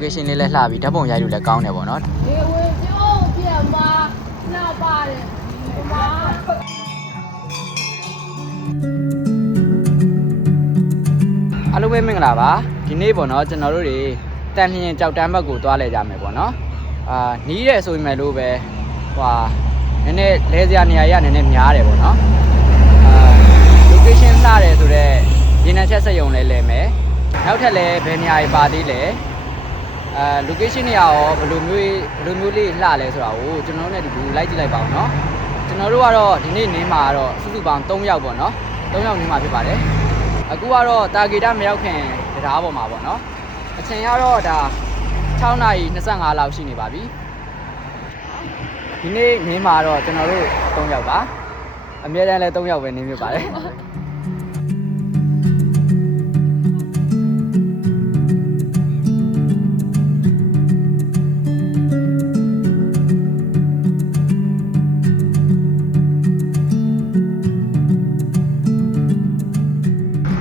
location လေးလည်းလှပြီးဓာတ်ပုံရိုက်လို့လည်းကောင်းတယ်ပေါ့နော်ဒီဝင်ကျိုးပြန်ပါနှောက်ပါတယ်ဒီမှာအားလုံးပဲမင်္ဂလာပါဒီနေ့ပေါ့နော်ကျွန်တော်တို့တွေတန်လျင်ကြောက်တန်းဘက်ကိုသွားလဲကြမယ်ပေါ့နော်နီးတယ်ဆိုပေမဲ့လို့ပဲဟွာနည်းနည်းလဲစရာနေရာရနည်းနည်းများတယ်ပေါ့နော်location လှတယ်ဆိုတော့ရေနံချက်စက်ရုံလဲလဲမယ်နောက်ထပ်လည်းဘယ်နေရာကြီးပါသေးလဲlocation နေရာရောဘယ်လိုမျိုးလေးလှလဲဆိုတာကိုကျွန်တော်တို့နဲ့ဒီလိုလိုက်ကြည့်လိုက်ပါဦးနော်ကျွန်တော်တို့ကတော့ဒီနေ့နေမှာတော့စုစုပေါင်း3ယောက်ပေါ့နော်3ယောက်နေမှာဖြစ်ပါတယ်အခုကတော့တာဂီတာမရောက်ခင်တရားပေါ်မှာပေါ့နော်အချိန်ကတော့ဒါ6:25လောက်ရှိနေပါပြီဒီနေ့နေမှာတော့ကျွန်တော်တို့3ယောက်ပါအများတန်းလည်း3ယောက်ပဲနေဖြစ်ပါတယ်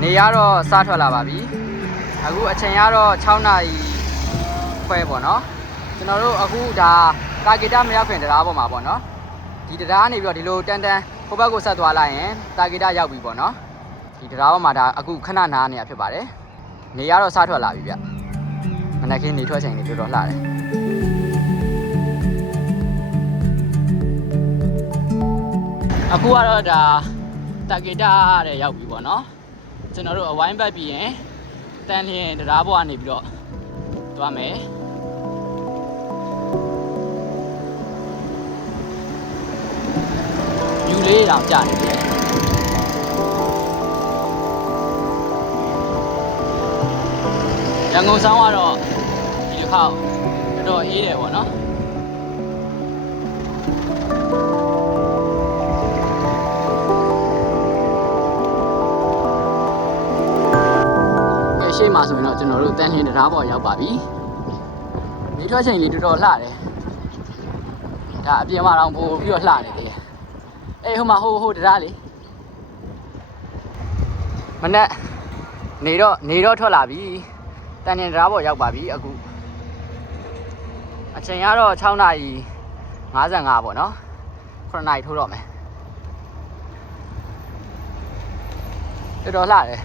နေရတော့စားထွက်လာပါပြီအခုအချိန်ကတော့6နာရီခွဲပေါ့နော်ကျွန်တော်တို့အခုဒါတာဂီတာမရောက်ခင်တရားပေါ်မှာပေါ့နော်ဒီတရားနေပြီးတော့ဒီလိုတန်းဟိုဘက်ကိုဆက်သွားလိုက်ရင်တာဂီတာရောက်ပြီပေါ့နော်ဒီတရားပေါ်မှာဒါအခုခဏနားနေရဖြစ်ပါတယ်နေရတော့စားထွက်လာပြီဗျမနက်ခင်းနေထွက်ချိန်လေးတော်တော်လှတယ်အခုကတော့ဒါတာဂီတာတဲ့ရောက်ပြီပေါ့နော်ကျွန်တော်တို့အဝိုင်းပတ်ပြီးရင်တန်လျင်တရားပေါ်ကနေပြီးတော့သွားမယ်ယူလေးတောင်ကြာနေတယ်ရန်ကုန်ဆောင်ကတော့ဒီတစ်ခါတော်တော်အေးတယ်ပေါ့နော်ရှေ့မှာဆိုရင်တော့ကျွန်တော်တို့တန်လျင်တရားပေါ်ရောက်ပါပြီနေထွက်ချိန်လေးတော်တော်လှတယ်ဒါအပြင်မှာတော့ပို့ပြီးတော့လှနေတယ်အေးဟိုမှာဟိုတရားလေးမနေ့နေတော့ထွက်လာပြီတန်လျင်တရားပေါ်ရောက်ပါပြီအခုအချိန်ကတော့6:55ပေါ့နော်9နာရီထိုးတော့မယ်တော်တော်လှတယ်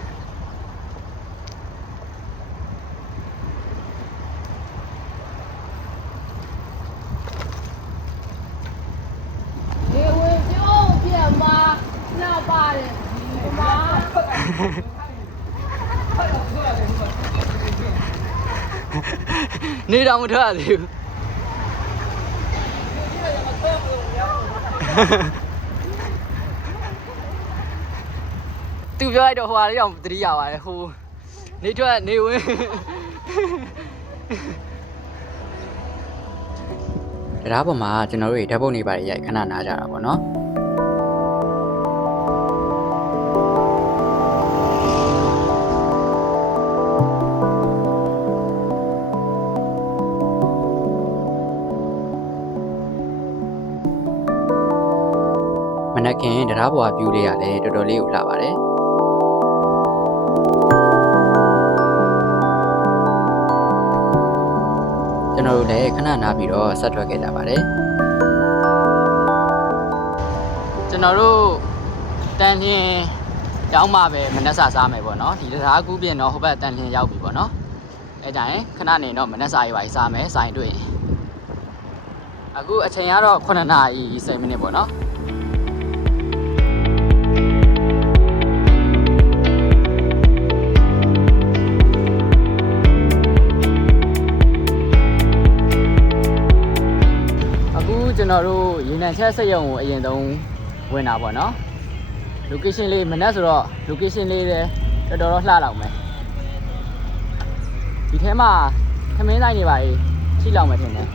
နေတော့မထွက်ရသေးဘူးသူပြောလိုက်တော့ဟိုဟာလေးအောင်သတိရပါတယ်ဟိုနေထွက်နေဝင်တရားပေါ်မှာကျွန်တော်တို့ဓာတ်ပုံနေပါရိုက်ခဏနားကြတာပေါ့နော်မနက်ခင်းတရားပေါ်က view လေးရတယ်တော်တော်လေးကိုလှပါတယ်ကျွန်တော်တို့လည်းခဏနားပြီးတော့ဆက်ထွက်ခဲ့ကြပါတယ်ကျွန်တော်တို့တန်လျင်ရောက်မှပဲမနက်စာစားမယ်ပေါ့နော်ဒီတရားကူးပြင်တော့ဟိုဘက်တန်လျင်ရောက်ပြီပေါ့နော်အဲကြရင်ခဏနေတော့မနက်စာရေးပါစားမယ်ဆိုင်တွေ့ရင်အခုအချိန်ကတော့9:10 မိနစ်ပေါ့နော်ကျွန်တော်တို့ရေနံချက်စက်ရုံကိုအရင်ဆုံးဝင်တာပေါ့နော် location လေးမနက်ဆိုတော့ location လေးလည်းတော်တော်လှလောက်မယ်ဒီထဲမှာထမင်းဆိုင်တွေပါရှိလောက်မယ်ထင်တယ်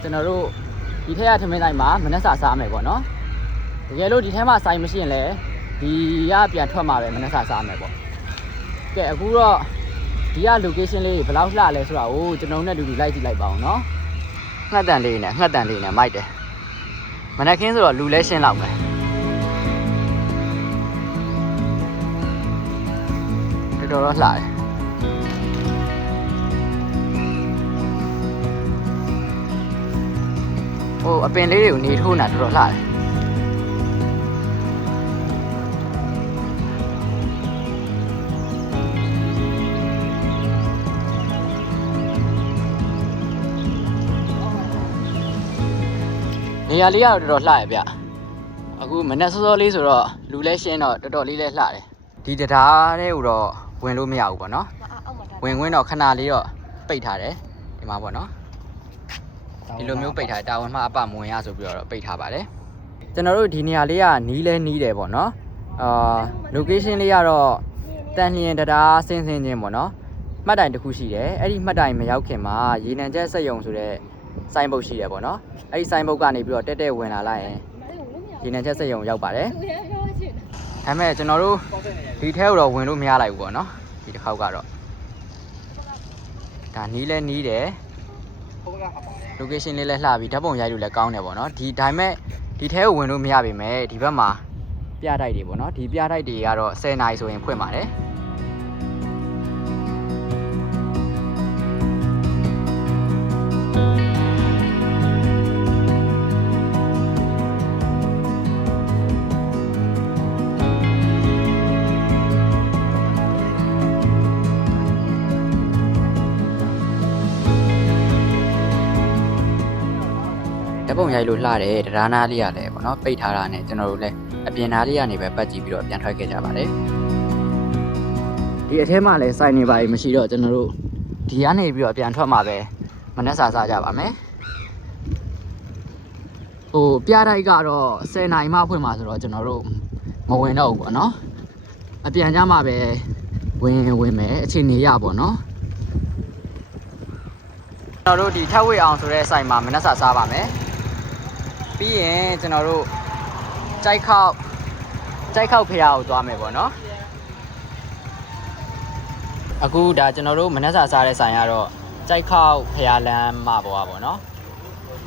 ကျွန်တော်တို့ဒီထဲကထမင်းဆိုင်မှာမနက်စာစားမယ်ပေါ့နော်တကယ်လို့ဒီထဲမှာဆိုင်မရှိရင်လည်းဒီကပြန်ထွက်မှာပဲမနက်စာစားမယ်ပေါ့ကဲအခုတော့ဒီက location လေးဘယ်လောက်လှလဲဆိုတာကိုကျွန်တော်တို့နဲ့တူတူလိုက်ကြည့်လိုက်ပါအောင်နော်ငှက်တန်လေးနဲ့မိုက်တယ်မနက်ခင်းဆိုတော့လူလဲရှင်းလောက်မယ်တော်တော်လှတယ် ဟိုအပင်လေးတွေကိုနေထိုးနေတာတော်တော်လှတယ်နေရာလေးကတော့တော်တော်လှရဗျအခုမနက်စောစောလေးဆိုတော့လူလဲရှင်းတော့တော်တော်လေးလဲလှတယ်ဒီတရားတဲ့ကိုတော့ဝင်လို့မရဘူးပေါ့နော်ဝင်ခွင့်တော့ခဏလေးတော့ပိတ်ထားတယ်ဒီမှာပေါ့နော်ဒီလိုမျိုးပိတ်ထားတာဝန်မှအပမဝင်ရဆိုပြီးတော့ပိတ်ထားပါတယ်ကျွန်တော်တို့ဒီနေရာလေးကနီးလဲနီးတယ်ပေါ့နော်location လေးကတော့တန်လျင်တရားဆင်းချင်းပေါ့နော်မှတ်တိုင်တစ်ခုရှိတယ်အဲ့ဒီမှတ်တိုင်မရောက်ခင်မှာရေနံချက်စက်ယုံဆိုတဲ့စိုင်းဘုတ်ရှိတယ်ပေါ့နော်အဲ့ဒီစိုင်းဘုတ်ကနေပြီးတော့တက်တက်ဝင်လာလိုက်ရင်ရေနံချက်စက်ယုံရောက်ပါတယ်ဒါပေမဲ့ကျွန်တော်တို့ဒီထဲကိုတော့ဝင်လို့မရလိုက်ဘူးပေါ့နော်ဒီတစ်ခေါက်ကတော့ဒါနီးလဲနီးတယ် location လေးလဲလှပြီးဓာတ်ပုံရိုက်လို့လည်းကောင်းတယ်ပေါ့နော်ဒီဒါပေမဲ့ဒီထဲကိုဝင်လို့မရပါမယ်ဒီဘက်မှာပြတိုက်တွေပေါ့နော်ဒီပြတိုက်တွေကတော့10နာရီဆိုရင်ဖွင့်ပါတယ်ဓာတ်ပုံရိုက်လို့လှတယ်တရားနာလေးရတယ်ပေါ့နော်ပိတ်ထားတာနဲ့ကျွန်တော်တို့လည်းအပြင်သားလေးကနေပဲပတ်ကြည့်ပြီးတော့ပြန်ထွက်ခဲ့ကြပါတယ်ဒီအထဲမှာလည်းစိုက်နေပါမရှိတော့ကျွန်တော်တို့ဒီကနေပြီးတော့ပြန်ထွက်မှာပဲမနှက်စာစားကြပါမယ်ဟိုပြတိုက်ကတော့10နာရီမှဖွင့်မှာဆိုတော့ကျွန်တော်တို့မဝင်တော့ဘူးပေါ့နော်အပြန်ကြမှာပဲဝင်မယ်အချိန်နေရပေါ့နော်ကျွန်တော်တို့ဒီထက်ဝေအောင်ဆိုတဲ့စိုက်မှာမနှက်စာစားပါမယ်ပြီးရင်ကျွန်တော်တို့ကြိုက်ခောက်ဖျားကိုသွားမယ်ပေါ့နော်အခုဒါကျွန်တော်တို့မနှက်စာစားတဲ့ဆိုင်ကတော့ကြိုက်ခောက်ဖျားလမ်းမှာပေါ့နော်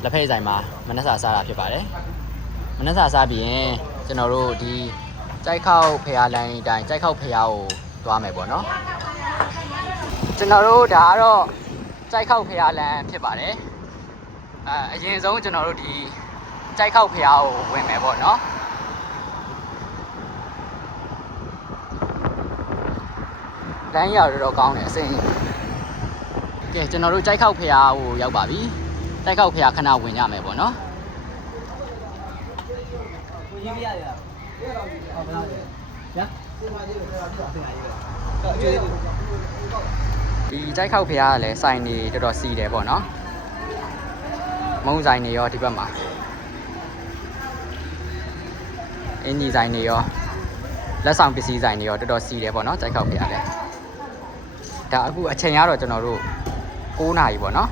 လက်ဖက်ဆိုင်မှာမနှက်စာစားတာဖြစ်ပါတယ်မနှက်စာစားပြီးရင်ကျွန်တော်တို့ဒီကြိုက်ခောက်ဖျားလမ်းအတိုင်းကြိုက်ခောက်ဖျားကိုသွားမယ်ပေါ့နော်ကျွန်တော်တို့ဒါကတော့ကြိုက်ခောက်ဖျားလမ်းဖြစ်ပါတယ်အရင်ဆုံးကျွန်တော်တို့ဒီကြိုက်ခောက်ဖျားကိုဝင်မယ်ပေါ့နော်လမ်းရတော့ကောင်းတယ်အစင်းကဲကျွန်တော်တို့ကြိုက်ခောက်ဖျားကိုရောက်ပါပြီကြိုက်ခောက်ဖျားခဏဝင်ရမယ်ပေါ့နော်ကိုကြီးပြရရဟုတ်ပါလားဗျာဒီကြိုက်ခောက်ဖျားကလည်းစိုင်နေတော်တော်စီတယ်ပေါ့နော်မုံဆိုင်နေရောဒီဘက်မှာအင်ဂျီဆိုင်နေရောလက်ဆောင်ပစ္စည်းဆိုင်နေရောတော်တော်စီတယ်ပေါ့နော်ကြိုက်ခောက်ဖျားလည်းဒါအခုအချိန်ကတော့ကျွန်တော်တို့9နာရီပေါ့နော်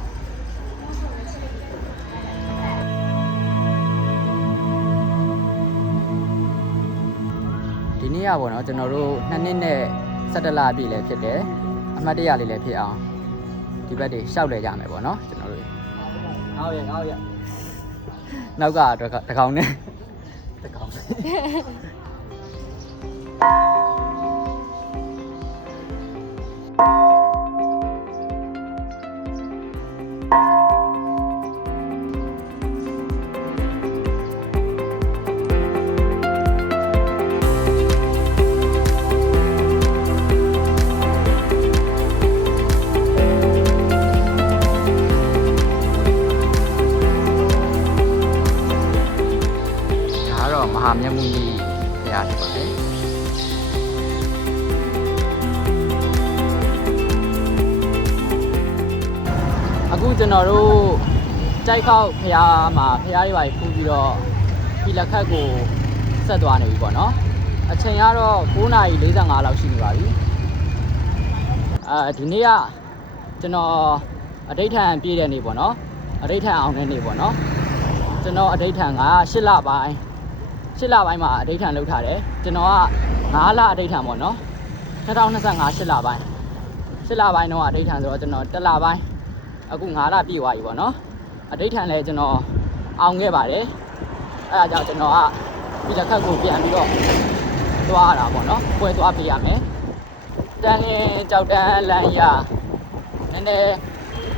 ဒီနေ့ကပေါ့နော်ကျွန်တော်တို့2နှစ်နဲ့17လပြည့်လည်းဖြစ်တယ်အမှတ်တရလေးလည်းဖြစ်အောင်ဒီဘက်တွေရှောက်လဲကြမယ်ပေါ့နော်ကျွန်တော်တို့ငေါ့ရနောက်ကတကောင်နဲ့တကောင်မျက်မှောက်ကြီးဖျားဖြစ်ပါတယ်အခုကျွန်တော်တို့ကြိုက်ခောက်ဖျားမှာဖျားတွေပါဖူးပြီးတော့ဒီလက်ခတ်ကိုဆက်သွားနေပြီပေါ့နော်အချိန်ကတော့9:45လောက်ရှိနေပါပြီဒီနေ့ကကျွန်တော်အဋိဋ္ဌံပြည့်တဲ့နေ့ပေါ့နော်အဋိဋ္ဌံအောင်တဲ့နေ့ပေါ့နော်ကျွန်တော်အဋိဋ္ဌံက8လပိုင်းမှာအဋိဋ္ဌံလုပ်ထားတယ်ကျွန်တော်က9လအဋိဋ္ဌံပေါ့နော်2025 8လပိုင်းတော့အဋိဋ္ဌံဆိုတော့ကျွန်တော်1လပိုင်းအခု9လပြည့်သွားပြီပေါ့နော်အဋိဋ္ဌံလည်းကျွန်တော်အောင်ခဲ့ပါတယ်အဲဒါကြောင့်ကျွန်တော်ကဒီတစ်ခါကိုပြန်ပြီးတော့သွားတာပေါ့နော်ပွဲသွားပေးရမယ်တန်လင်းကြောက်တန်းလမ်းရနည်းနည်း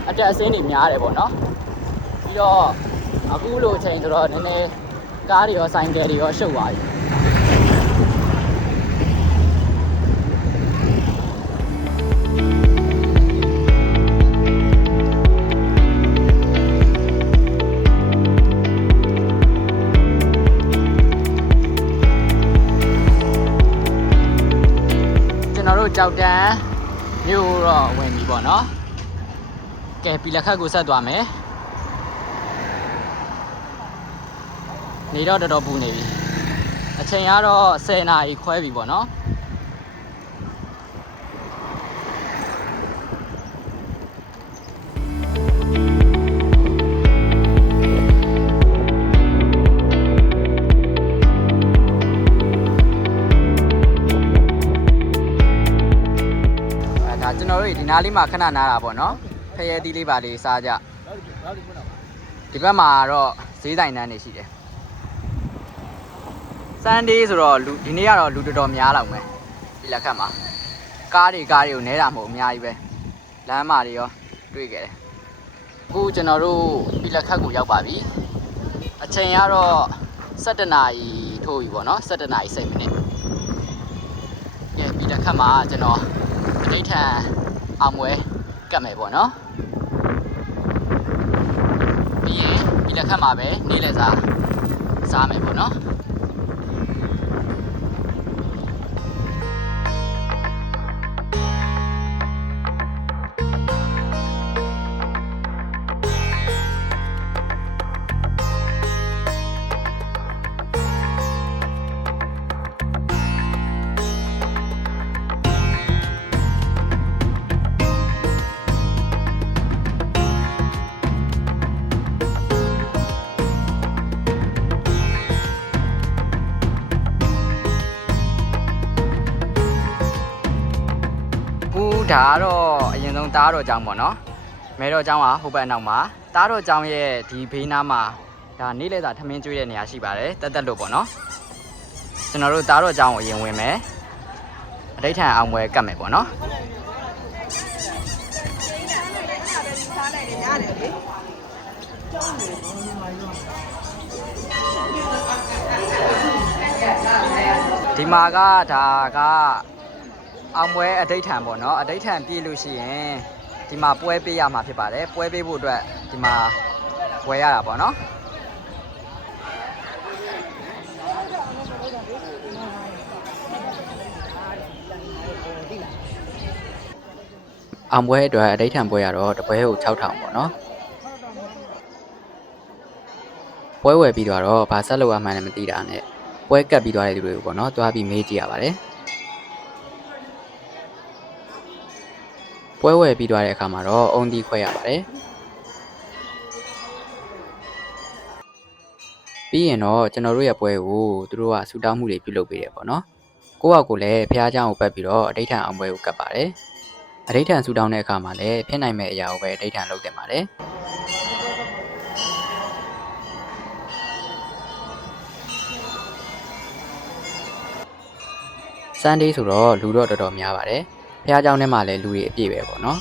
အတက်အဆင်းတွေများတယ်ပေါ့နော်ပြီးတော့ အခုလိုအချိန်ဆိုတော့နည်းနည်းကားတွေရောဆိုင်ကယ်တွေရောရှုပ်သွားပြီကျွန်တော်တို့ကြောက်တန်းမြို့တော့ဝင်ပြီပေါ့နော်ကဲပြီလက်ခတ်ကိုဆက်သွားမယ်နေတော့တော်တော်ပူနေပြီအချိန်ကတော့10နာရီခွဲပြီပေါ့နော်ဒါကျွန်တော်တို့ဒီနားလေးမှာခဏနားတာပေါ့နော်ဖရဲသီးလေးပါလေးစားကြဒီဘက်မှာတော့ဈေးဆိုင်တန်းနေရှိတယ်ဆန်ဒေးဆိုတော့ဒီနေ့ကတော့လူတော်တော်များလောက်မယ်ဒီလက်ခတ်မှာကားတွေကိုနဲတာမဟုတ်အများကြီးပဲလမ်းမှာတွေရောတွေ့ခဲ့တယ်အခုကျွန်တော်တို့ဒီလက်ခတ်ကိုရောက်ပါပြီအချိန်ကတော့17နာရီထိုးပြီပေါ့နော်17နာရီ7မိနစ်ကဲဒီလက်ခတ်မှာကျွန်တော်အဋ္ဌံအောင်ပွဲကတ်မယ်ပေါ့နော်ပြီးရင်ဒီလက်ခတ်မှာပဲနေ့လည်စာစားမယ်ပေါ့နော်ဒါကတော့အရင်ဆုံးတားတော်ကျောင်းပေါ့နော်မဲတော်ကျောင်းကဟိုဘက်အနောက်မှာတားတော်ကျောင်းရဲ့ဒီဘေးနားမှာဒါနေ့လည်စာထမင်းကျွေးတဲ့နေရာရှိပါတယ်တက်လို့ပေါ့နော်ကျွန်တော်တို့တားတော်ကျောင်းကိုအရင်ဝင်မယ်အဋ္ဌံအောင်ပွဲကတ်မယ်ပေါ့နော်ဒီမှာကဒါကအောင်ပွဲအဋ္ဌံပေါ့နော်အဋ္ဌံပြည့်လို့ရှိရင်ဒီမှာပွဲပေးရမှာဖြစ်ပါတယ်ပွဲပေးဖို့အတွက်ဒီမှာဝယ်ရတာပေါ့နော်အောင်ပွဲအတွက်အဋ္ဌံပွဲရတော့တပွဲကို6000ပေါ့နော်ပွဲဝယ်ပြီးတော့ဘာဆက်လုပ်ရမှန်းလည်းမသိတာနဲ့ပွဲကတ်ပြီးသွားတဲ့သူတွေကိုပေါ့နော်တွားပြီးမေးကြည့်ရပါတယ်ပွဲဝယ်ပြီးသွားတဲ့အခါမှာတော့အုံသီးခွဲရပါတယ်ပြီးရင်တော့ကျွန်တော်တို့ရဲ့ပွဲကိုသူတို့ကဆူတောင်းမှုတွေပြုလုပ်ပေးတယ်ပေါ့နော်ကိုယ့်ဟာကိုယ်လည်းဖះเจ้าကိုပတ်ပြီးတော့အဋ္ဌံအောင်ပွဲကိုကတ်ပါတယ်အဋ္ဌံဆူတောင်းတဲ့အခါမှာလည်းဖြစ်နိုင်မဲ့အရာကိုပဲအဋ္ဌံလုပ်တင်ပါတယ်ဆန်ဒေးဆိုတော့လူတော့တော်တော်များပါတယ်ဖះเจ้าထဲမှာလည်းလူတွေအပြည့်ပဲပေါ့နော်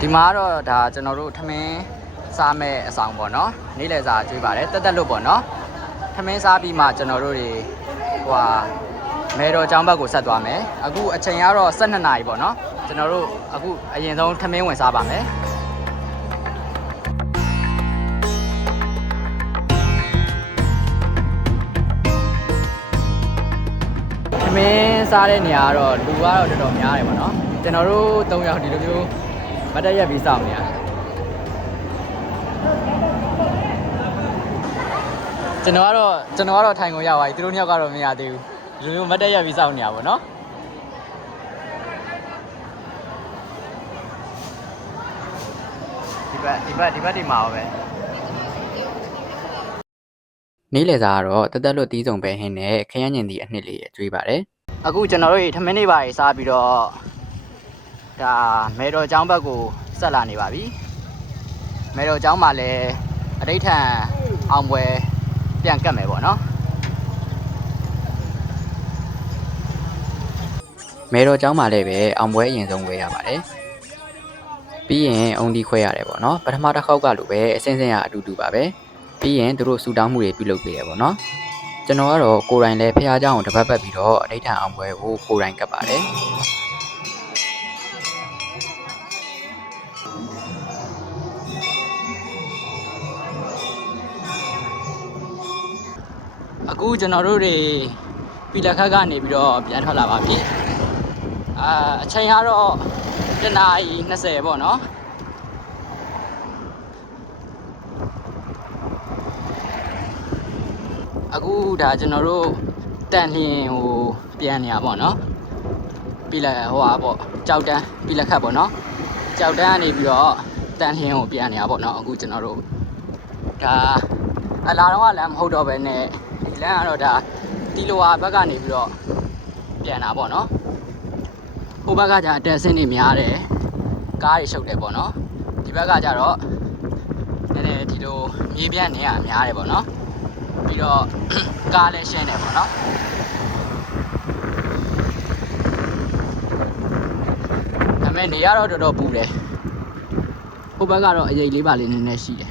ဒီမှာတော့ဒါကျွန်တော်တို့ထမင်းစားမဲ့အဆောင်ပေါ့နော်နေ့လည်စာကျွေးပါတယ်တက်လို့ပေါ့နော်ထမင်းစားပြီးမှကျွန်တော်တို့တွေမဲတော်ကျောင်းဘက်ကိုဆက်သွားမယ်အခုအချိန်ကတော့12နာရီပေါ့နော်ကျွန်တော်တို့အခုအရင်ဆုံးထမင်းဝင်စားပါမယ်ထမင်းစားတဲ့နေရာကတော့လူကတော့တော်တော်များတယ်ပေါ့နော်ကျွန်တော်တို့3ယောက်ဒီလိုမျိုးမတက်ရက်ပြီးစောင့်နေရတယ်ကျွန်တော်ကတော့ထိုင်ကုန်ရပါပြီသူတို့2ယောက်ကတော့မရသေးဘူးဒီလိုမျိုးမတက်ရက်ပြီးစောင့်နေရပါတော့ဒီဘက်ဒီမှာပဲနေ့လည်စာကတော့တက်လွတ်တီးစုံပဲဟင်းနဲ့ခရမ်းညင်တီအနှစ်လေးကျွေးပါတယ်အခုကျွန်တော်တို့ထမင်းလေးပါရေးစားပြီးတော့ဒါမဲတော်ကျောင်းဘက်ကိုဆက်လာနေပါပြီ မေတော်ကျောင်းမှာလည်းအဋိဌံအောင်ပွဲပြန်ကတ်မယ်ပေါ့နော်မေတော်ကျောင်းမှာလည်းပဲအောင်ပွဲအရင်ဆုံးဝယ်ရပါတယ်ပြီးရင်အုံဒီခွဲရတယ်ပေါ့နော်ပထမတစ်ခေါက်ကလိုပဲအစင်းစင်းကအတူတူပါပဲပြီးရင်သူတို့ဆူတောင်းမှုတွေပြုလုပ်ပေးတယ်ပေါ့နော်ကျွန်တော်ကတော့ကိုယ်တိုင်လည်းဖះเจ้าကိုတပတ်ပတ်ပြီးတော့အဋိဌံအောင်ပွဲကိုကိုယ်တိုင်ကတ်ပါတယ်အခုကျွန်တော်တို့တွေပြည်လက်ခတ်ကနေပြီးတော့ပြန်ထွက်လာပါပြီအချိန်ကတော့1:20ပေါ့နော်အခုဒါကျွန်တော်တို့တန်လျင်ဟိုပြန်နေရပေါ့နော်ပြည်လက်ဟိုဟာပေါ့ကြောက်တန်းပြည်လက်ခတ်ပေါ့နော်ကြောက်တန်းကနေပြီးတော့တန်လျင်ကိုပြန်နေရပေါ့နော်အခုကျွန်တော်တို့ဒါအလာတော့ကလည်းမဟုတ်တော့ပဲနဲ့ဒီလမ်းကတော့ဒါတီလိုဟာဘက်ကနေပြီးတော့ပြန်တာပေါ့နော်ဟိုဘက်ကကျအတက်ဆင်းနေများတယ်ကားတွေရှုပ်တယ်ပေါ့နော်ဒီဘက်ကကျတော့နည်းနည်းဒီလိုမြေပြန့်နေရများတယ်ပေါ့နော်ပြီးတော့ကားလည်းရှင်းတယ်ပေါ့နော်ဒါပေမဲ့နေရတော့တော်တော်ပူတယ်ဟိုဘက်ကတော့အရိပ်လေးပါလေးနည်းနည်းရှိတယ်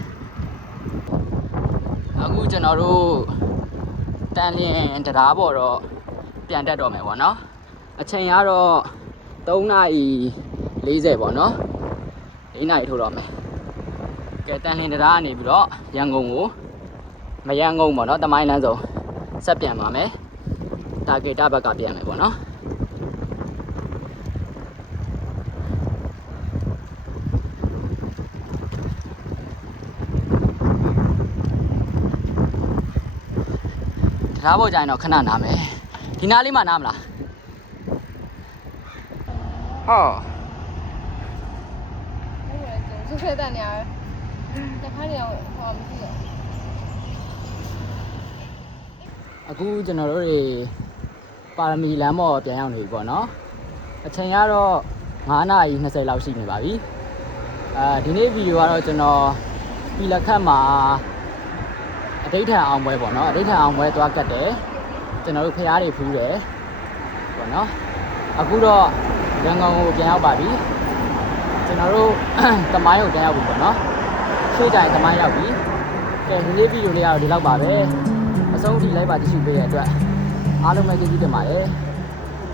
အခုကျွန်တော်တို့တန်လျင်တရားပေါ်တော့ပြန်တက်တော့မယ်ပေါ့နော်အချိန်ကတော့3:40ပေါ့နော်4:00ထိုးတော့မယ်ကဲတန်လျင်တရားကနေပြီးတော့ရန်ကုန်ကိုမရန်ကုန်ပေါ့နော်တမိုင်းလမ်းစုံဆက်ပြန်ပါမယ်တာဂေတာဘက်ကပြန်မယ်ပေါ့နော်တရားပေါ်ကြရင်တော့ခဏနားမယ်ဒီနားလေးမှနားမလားဟော这是在哪儿？在看见我们这个。အခုကျွန်တော်တို့တွေပါရမီလမ်းပေါ်ပြန်ရောက်နေပြီပေါ့နော်အချိန်ကတော့9:20လောက်ရှိနေပါပြီဒီနေ့ဗီဒီယိုကတော့ကျွန်တော်ပြည်လက်ခတ်မှာအဋိဌံအောင်ပွဲပေါ့နော်အဋိဌံအောင်ပွဲသွားကတ်တယ်ကျွန်တော်တို့ဖျားတွေဖူးတယ်ပေါ့နော်အခုတော့ရန်ကုန်ကိုပြန်ရောက်ပါပြီကျွန်တော်တို့တမိုင်းကိုပြန်ရောက်ပြီပေါ့နော်ရှေ့ကြရင်တမိုင်းရောက်ပြီကဲဒီနေ့ဗီဒီယိုလေးကတော့ဒီလောက်ပါပဲအဆုံးထိလိုက်ပါကြည့်ရှုပေးတဲ့အတွက်အားလုံးပဲကျေးဇူးတင်ပါတယ်